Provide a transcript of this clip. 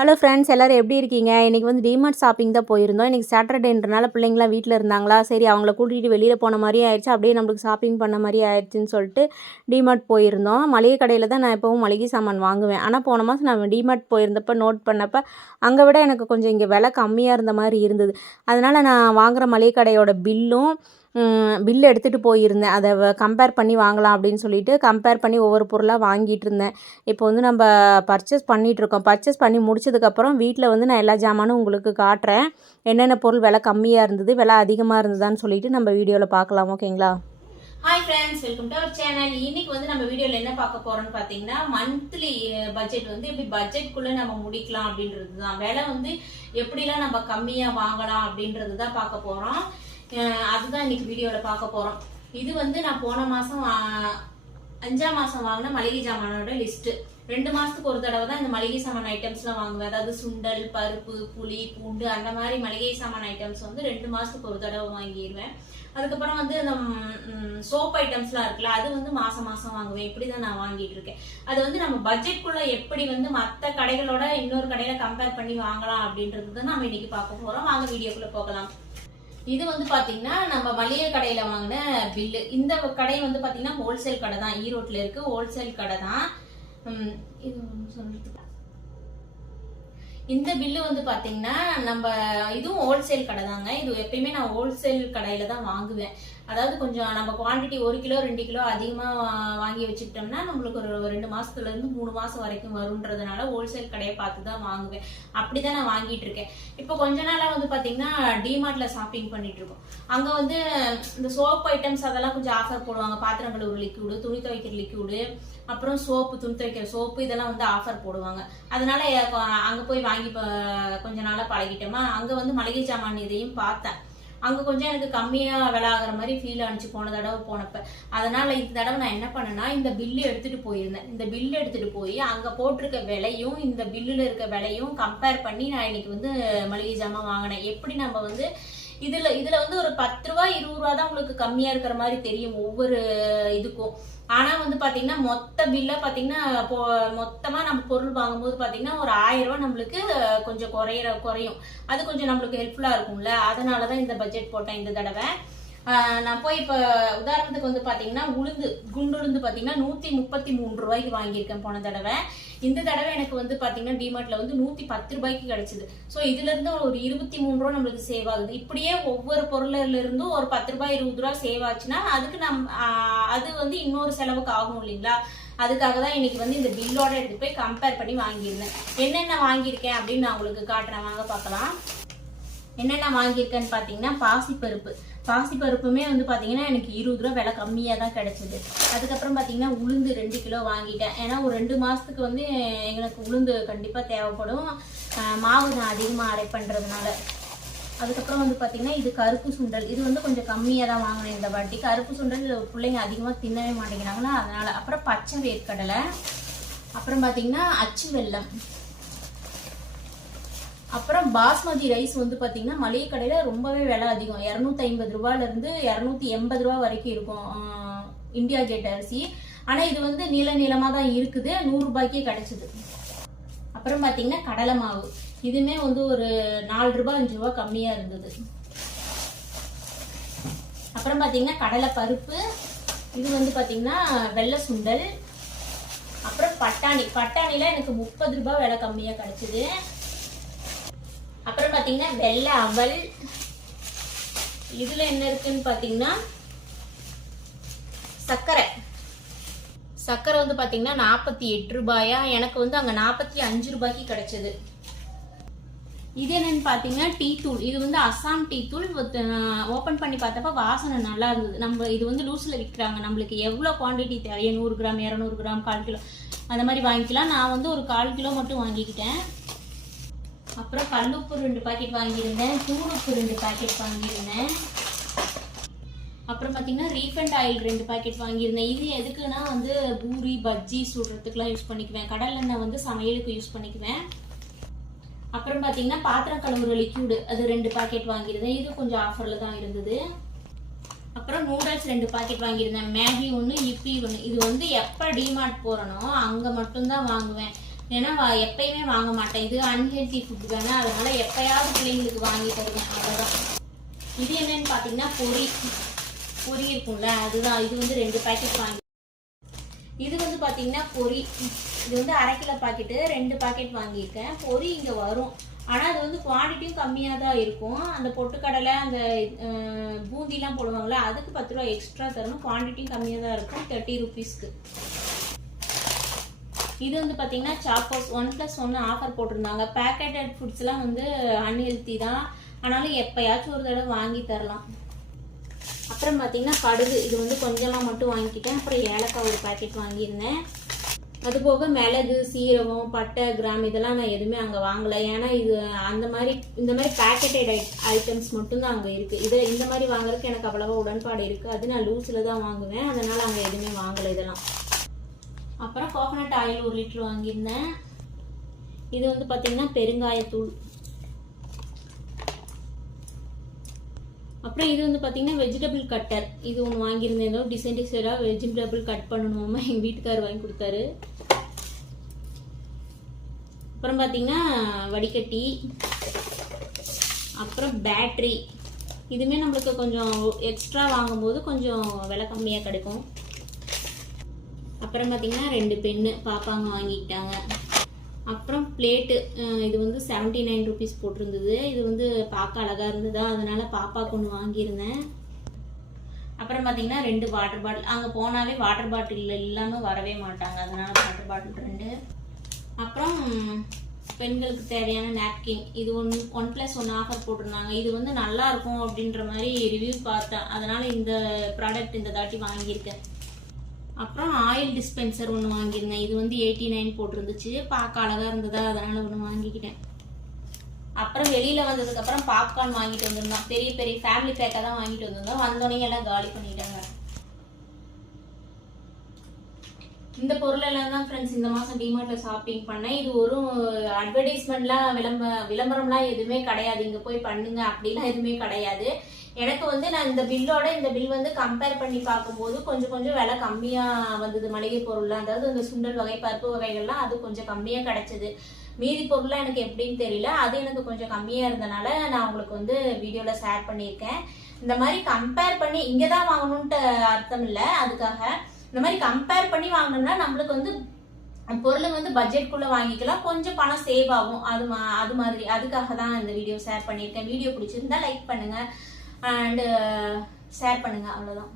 Hello friends, எல்லோரும் எப்படி இருக்கீங்க? இன்றைக்கி வந்து டிமார்ட் ஷாப்பிங் தான் போயிருந்தோம். இன்றைக்கி சாட்டர்டேன்றனால பிள்ளைங்களாம் வீட்டில் இருந்தாங்களா, சரி அவங்கள கூட்டிகிட்டு வெளியில் போன மாதிரியே ஆயிடுச்சு, அப்படியே நம்மளுக்கு ஷாப்பிங் பண்ண மாதிரி ஆயிடுச்சுன்னு சொல்லிட்டு டிமார்ட் போயிருந்தோம். மளிகை கடையில் தான் நான் எப்போவும் மளிகை சாமான் வாங்குவேன். ஆனால் போன மாதம் நான் டிமார்ட் போயிருந்தப்போ நோட் பண்ணப்போ அங்கே விட எனக்கு கொஞ்சம் இங்கே விலை கம்மியாக இருந்த மாதிரி இருந்தது. அதனால் நான் வாங்குகிற மளிகை கடையோட பில்லு எடுத்துகிட்டு போயிருந்தேன். அதை கம்பேர் பண்ணி வாங்கலாம் அப்படின்னு சொல்லிட்டு கம்பேர் பண்ணி ஒவ்வொரு பொருளாக வாங்கிட்டு இருந்தேன். இப்போ வந்து நம்ம பர்ச்சேஸ் பண்ணிகிட்ருக்கோம். பர்ச்சேஸ் பண்ணி முடிச்சதுக்கப்புறம் வீட்டில் வந்து நான் எல்லா ஜாமானும் உங்களுக்கு காட்டுறேன். என்னென்ன பொருள் விலை கம்மியாக இருந்தது, விலை அதிகமாக இருந்ததான்னு சொல்லிட்டு நம்ம வீடியோவில் பார்க்கலாம். ஓகேங்களா? Hi friends, welcome to our channel. இன்னைக்கு வந்து நம்ம வீடியோவில் என்ன பார்க்க போறோம்னு பார்த்தீங்கன்னா, மந்த்லி பட்ஜெட் வந்து எப்படி பட்ஜெட்குள்ளே நம்ம முடிக்கலாம் அப்படின்றது தான். விலை வந்து எப்படிலாம் நம்ம கம்மியாக வாங்கலாம் அப்படின்றது தான் பார்க்க போகிறோம். அதுதான் இன்னைக்கு வீடியோவில் பார்க்க போகிறோம். இது வந்து நான் போன மாதம் 5ஆம் மாதம் வாங்கின மளிகை சாமானோட லிஸ்ட்டு. 2 மாதத்துக்கு ஒரு தடவை தான் இந்த மளிகை சாமான் ஐட்டம்ஸ்லாம் வாங்குவேன். அதாவது சுண்டல், பருப்பு, புளி, பூண்டு அந்த மாதிரி மளிகை சாமான் ஐட்டம்ஸ் வந்து 2 மாதத்துக்கு ஒரு தடவை வாங்கிடுவேன். அதுக்கப்புறம் வந்து இந்த சோப் ஐட்டம்ஸ்லாம் இருக்குல்ல, அது வந்து மாதம் மாதம் வாங்குவேன். இப்படி தான் நான் வாங்கிட்டு இருக்கேன். அது வந்து நம்ம பட்ஜெட்குள்ளே எப்படி வந்து மற்ற கடைகளோட இன்னொரு கடையில் கம்பேர் பண்ணி வாங்கலாம் அப்படின்றது தான் நம்ம இன்னைக்கு பார்க்க போகிறோம். வாங்க வீடியோக்குள்ளே போகலாம். இது வந்து பாத்தீங்கன்னா நம்ம மளிகை கடையில வாங்கின பில்லு. இந்த கடை வந்து பாத்தீங்கன்னா ஹோல்சேல் கடை தான், ஈரோட்ல இருக்கு. ஹோல்சேல் கடை தான். இது சொல்றதுக்கு இந்த பில்லு வந்து பாத்தீங்கன்னா நம்ம இதுவும் ஹோல்சேல் கடை தாங்க. இது எப்பயுமே நான் ஹோல்சேல் கடையில தான் வாங்குவேன். அதாவது கொஞ்சம் நம்ம குவான்டிட்டி 1 கிலோ 2 கிலோ அதிகமாக வாங்கி வச்சுக்கிட்டோம்னா நம்மளுக்கு ஒரு 2 மாசத்துலேருந்து 3 மாதம் வரைக்கும் வருன்றதுனால ஹோல்சேல் கடையை பார்த்து தான் வாங்குவேன். அப்படி தான் நான் வாங்கிட்டு இருக்கேன். இப்போ கொஞ்ச நாளாக வந்து பார்த்தீங்கன்னா டிமார்ட்ல ஷாப்பிங் பண்ணிட்டு இருக்கோம். அங்கே வந்து இந்த சோப் ஐட்டம்ஸ் அதெல்லாம் கொஞ்சம் ஆஃபர் போடுவாங்க. பாத்திரம் கழுவுற லிக்யூடு, துணி துவைக்கிற லிக்யூடு, அப்புறம் சோப்பு, துணி துவைக்கிற சோப்பு, இதெல்லாம் வந்து ஆஃபர் போடுவாங்க. அதனால அங்கே போய் வாங்கி கொஞ்ச நாளாக பழகிட்டோமா. அங்கே வந்து மளிகை சாமான் இதையும் பார்த்தேன். அங்கே கொஞ்சம் எனக்கு கம்மியாக விலை ஆகிற மாதிரி ஃபீல் ஆனிச்சு போன தடவை போனப்ப. அதனால இந்த தடவை நான் என்ன பண்ணேன்னா, இந்த பில்லு எடுத்துட்டு போயிருந்தேன். இந்த பில்லு எடுத்துட்டு போய் அங்கே போட்டிருக்க விலையும் இந்த பில்லுல இருக்க விலையும் கம்பேர் பண்ணி நான் இன்னைக்கு வந்து மளிகை ஜாமான் வாங்கினேன். எப்படி நம்ம வந்து இதுல வந்து ஒரு 10 ரூபா 20 ரூபா தான் உங்களுக்கு கம்மியா இருக்கிற மாதிரி தெரியும் ஒவ்வொரு இதுக்கும். ஆனா வந்து பாத்தீங்கன்னா மொத்த பில்ல பாத்தீங்கன்னா மொத்தமா நம்ம பொருள் வாங்கும்போது பாத்தீங்கன்னா ஒரு 1000 ரூபாய் நம்மளுக்கு கொஞ்சம் குறையும். அது கொஞ்சம் நம்மளுக்கு ஹெல்ப்ஃபுல்லா இருக்கும்ல. அதனாலதான் இந்த பட்ஜெட் போட்டேன் இந்த தடவை. நான் போய் இப்ப உதாரணத்துக்கு வந்து பாத்தீங்கன்னா குண்டுளுந்து பாத்தீங்கன்னா 133 ரூபாய்க்கு வாங்கியிருக்கேன் போன தடவை. இந்த தடவை எனக்கு வந்து பாத்தீங்கன்னா டிமார்ட்ல வந்து 110 ரூபாய்க்கு கிடைச்சது. ஸோ இதுல இருந்து ஒரு 23 ரூபா நம்மளுக்கு சேவ் ஆகுது. இப்படியே ஒவ்வொரு பொருள்ல இருந்தும் ஒரு 10 ரூபாய் 20 ரூபா சேவ் ஆச்சுன்னா அதுக்கு அது வந்து இன்னொரு செலவுக்கு ஆகும் இல்லைங்களா. அதுக்காக தான் இன்னைக்கு வந்து இந்த பில்லோட எடுத்து போய் கம்பேர் பண்ணி வாங்கியிருந்தேன். என்னென்ன வாங்கியிருக்கேன் அப்படின்னு நான் உங்களுக்கு காட்டுறேன், வாங்க பார்க்கலாம். என்னென்ன வாங்கியிருக்கேன்னு பார்த்தீங்கன்னா பாசிப்பருப்புமே வந்து பார்த்தீங்கன்னா எனக்கு 20 ரூபா விலை கம்மியாக தான் கிடைச்சது. அதுக்கப்புறம் பார்த்தீங்கன்னா உளுந்து 2 கிலோ வாங்கிட்டேன். ஏன்னா ஒரு 2 மாதத்துக்கு வந்து எங்களுக்கு உளுந்து கண்டிப்பாக தேவைப்படும், மாவு நான் அதிகமாக அரை பண்ணுறதுனால. அதுக்கப்புறம் வந்து பார்த்தீங்கன்னா இது கருப்பு சுண்டல். இது வந்து கொஞ்சம் கம்மியாக தான் வாங்கினேன் இந்த வாட்டி. கருப்பு சுண்டல் பிள்ளைங்க அதிகமாக தின்னவே மாட்டேங்கிறாங்களா, அதனால். அப்புறம் பச்சை வேர்க்கடலை, அப்புறம் பார்த்தீங்கன்னா அச்சு வெல்லம், அப்புறம் பாஸ்மதி ரைஸ் வந்து பாத்தீங்கன்னா மளிகை கடையில ரொம்பவே விலை அதிகம். 250 ரூபாயில இருந்து 280 ரூபா வரைக்கும் இருக்கும் இந்தியா கேட் அரிசி. ஆனா இது வந்து நீளமா தான் இருக்குது, 100 ரூபாய்க்கே கிடைச்சது. அப்புறம் பாத்தீங்கன்னா கடலை மாவு, இதுமே வந்து ஒரு 4 ரூபாய் 5 ரூபாய் கம்மியா இருந்தது. அப்புறம் பாத்தீங்கன்னா கடலை பருப்பு, இது வந்து பாத்தீங்கன்னா வெள்ளை சுண்டல். அப்புறம் பட்டாணில எனக்கு 30 ரூபாய் விலை கம்மியா கிடைச்சது. அப்புறம் பாத்தீங்கன்னா வெள்ளை அவல், இதுல என்ன இருக்குன்னு பாத்தீங்கன்னா சக்கரை வந்து பாத்தீங்கன்னா 48 ரூபாயா, எனக்கு வந்து அங்க 45 ரூபாய்க்கு கிடைச்சது. இது என்னன்னு பாத்தீங்கன்னா டீ தூள். இது வந்து அசாம் டீ தூள். ஓபன் பண்ணி பார்த்தப்ப வாசனை நல்லா இருந்தது. நம்ம இது வந்து லூஸ்ல விற்கிறாங்க. நம்மளுக்கு எவ்வளவு குவான்டிட்டி தேவையோ 100 கிராம் 200 கிராம் 1/4 கிலோ அந்த மாதிரி வாங்கிக்கலாம். நான் வந்து ஒரு 1/4 கிலோ மட்டும் வாங்கிக்கிட்டேன். அப்புறம் கல்லுப்பு 2 பாக்கெட் வாங்கியிருந்தேன், தூளுப்பு 2 பாக்கெட் வாங்கியிருந்தேன். அப்புறம் பார்த்தீங்கன்னா ரீஃபண்ட் ஆயில் 2 பாக்கெட் வாங்கியிருந்தேன். இது எதுக்குன்னா வந்து பூரி பஜ்ஜி சுடுறதுக்குலாம் யூஸ் பண்ணிக்குவேன். கடல் எண்ணெய் வந்து சமையலுக்கு யூஸ் பண்ணிக்குவேன். அப்புறம் பார்த்தீங்கன்னா பாத்திரம் கழுவுற லிக்யூடு, அது 2 பாக்கெட் வாங்கியிருந்தேன். இது கொஞ்சம் ஆஃபரில் தான் இருந்தது. அப்புறம் நூடுல்ஸ் 2 பாக்கெட் வாங்கியிருந்தேன். மேகி 1, இப்பி 1. இது வந்து எப்போ டிமார்ட் போகிறனோ அங்கே மட்டும்தான் வாங்குவேன். ஏன்னா எப்பயுமே வாங்க மாட்டேன், இது அன்ஹெல்தி ஃபுட் தானே, அதனால எப்பயாவது பிள்ளைங்களுக்கு வாங்கி தருவேன், அவ்வளோதான். இது என்னன்னு பார்த்தீங்கன்னா பொரி இருக்கும்ல, அதுதான். இது வந்து 2 பாக்கெட் வாங்கி. இது வந்து பார்த்தீங்கன்னா பொரி, இது வந்து 1/2 கிலோ பாக்கெட்டு, 2 பாக்கெட் வாங்கியிருக்கேன். பொரி இங்கே வரும், ஆனால் அது வந்து குவான்டிட்டியும் கம்மியாக தான் இருக்கும். அந்த பொட்டுக்கடலை அந்த பூந்திலாம் போடுவாங்களே, அதுக்கு 10 ரூபா எக்ஸ்ட்ரா தரணும். குவான்டிட்டியும் கம்மியாக தான் இருக்கும், 30 ருபீஸ்க்கு. இது வந்து பார்த்தீங்கன்னா சாப்போஸ் 1+1 ஆஃபர் போட்டிருந்தாங்க. பேக்கெட்டட் ஃபுட்ஸ்லாம் வந்து அன்ஹெல்த்தி தான், ஆனாலும் எப்போயாச்சும் ஒரு தடவை வாங்கி தரலாம். அப்புறம் பார்த்தீங்கன்னா கடுகு, இது வந்து கொஞ்சமாக மட்டும் வாங்கிக்கிட்டேன். அப்புறம் ஏலக்காய் ஒரு பாக்கெட் வாங்கியிருந்தேன். அது போக மிளகு, சீரகம், பட்டை, கிராம் இதெல்லாம் நான் எதுவுமே அங்கே வாங்கலை. ஏன்னா இது இந்த மாதிரி பேக்கெட்டட் ஐட்டம்ஸ் மட்டும்தான் அங்கே இருக்குது. இந்த மாதிரி வாங்குறதுக்கு எனக்கு அவ்வளோவா உடன்பாடு இருக்குது. அது நான் லூஸில் தான் வாங்குவேன், அதனால் அங்கே எதுவுமே வாங்கலை இதெல்லாம். அப்புறம் கோகனட் ஆயில் 1 லிட்டர் வாங்கியிருந்தேன். இது வந்து பார்த்தீங்கன்னா பெருங்காயத்தூள். அப்புறம் இது வந்து பார்த்தீங்கன்னா வெஜிடபிள் கட்டர், இது ஒன்று வாங்கியிருந்தேன். ஏதோ டிசைடாக வெஜிடபிள் கட் பண்ணணுமா, எங்கள் வீட்டுக்கார் வாங்கி கொடுத்தாரு. அப்புறம் பார்த்தீங்கன்னா வடிகட்டி, அப்புறம் பேட்ரி. இதுவுமே நம்மளுக்கு கொஞ்சம் எக்ஸ்ட்ரா வாங்கும்போது கொஞ்சம் விலை கம்மியாக கிடைக்கும். அப்புறம் பார்த்தீங்கன்னா 2 பென்னு பாப்பாங்க வாங்கிக்கிட்டாங்க. அப்புறம் பிளேட்டு, இது வந்து 79 ருபீஸ் போட்டிருந்தது. இது வந்து பார்க்க அழகாக இருந்ததா, அதனால பாப்பாவுக்கு ஒன்று வாங்கியிருந்தேன். அப்புறம் பார்த்தீங்கன்னா 2 வாட்டர் பாட்டில். அங்கே போனாலே வாட்டர் பாட்டில் இல்லாமல் வரவே மாட்டாங்க, அதனால வாட்டர் பாட்டில் 2. அப்புறம் பெண்களுக்கு தேவையான நாப்கின், இது 1+1 ஆஃபர் போட்டிருந்தாங்க. இது வந்து நல்லா இருக்கும் அப்படின்ற மாதிரி ரிவ்யூ பார்த்தேன், அதனால இந்த ப்ராடக்ட் இந்த தாட்டி வாங்கியிருக்கேன். அப்புறம் ஆயில் டிஸ்பென்சர் ஒன்று வாங்கியிருந்தேன். இது வந்து 89 போட்டிருந்துச்சு, பார்க்க அழகாக இருந்ததா, அதனால் ஒன்று வாங்கிக்கிட்டேன். அப்புறம் வெளியில் வந்ததுக்கப்புறம் பாப்கார்ன் வாங்கிட்டு வந்திருந்தோம். பெரிய பெரிய ஃபேமிலி பேக்காக தான் வாங்கிட்டு வந்திருந்தோம். வந்தோடனே எல்லாம் காலி பண்ணிட்டாங்க. இந்த பொருளெல்லாம் தான் ஃப்ரெண்ட்ஸ் இந்த மாதம் டிமார்ட்டில் ஷாப்பிங் பண்ணேன். இது ஒரு அட்வர்டைஸ்மெண்ட்லாம் விளம்பரம்லாம் எதுவுமே கிடையாது, இங்கே போய் பண்ணுங்க அப்படிலாம் எதுவுமே கிடையாது. எனக்கு வந்து நான் இந்த பில் வந்து கம்பேர் பண்ணி பார்க்கும்போது கொஞ்சம் விலை கம்மியாக வந்தது. மளிகை பொருள்லாம், அதாவது இந்த சுண்டல் வகை, பருப்பு வகைகள்லாம் அது கொஞ்சம் கம்மியாக கிடைச்சது. மீதி பொருள்லாம் எனக்கு எப்படின்னு தெரியல, அது எனக்கு கொஞ்சம் கம்மியாக இருந்தனால நான் உங்களுக்கு வந்து வீடியோவில் ஷேர் பண்ணியிருக்கேன். இந்த மாதிரி கம்பேர் பண்ணி இங்கே தான் வாங்கணுன்ட்டு அர்த்தம் இல்லை, அதுக்காக இந்த மாதிரி கம்பேர் பண்ணி வாங்கினோம்னா நம்மளுக்கு வந்து பொருள் வந்து பட்ஜெட்குள்ளே வாங்கிக்கலாம், கொஞ்சம் பணம் சேவ் ஆகும். அது மாதிரி அதுக்காக தான் இந்த வீடியோ ஷேர் பண்ணியிருக்கேன். வீடியோ பிடிச்சிருந்தா லைக் பண்ணுங்கள் அண்டு ஷேர் பண்ணுங்கள், அவ்வளோதான்.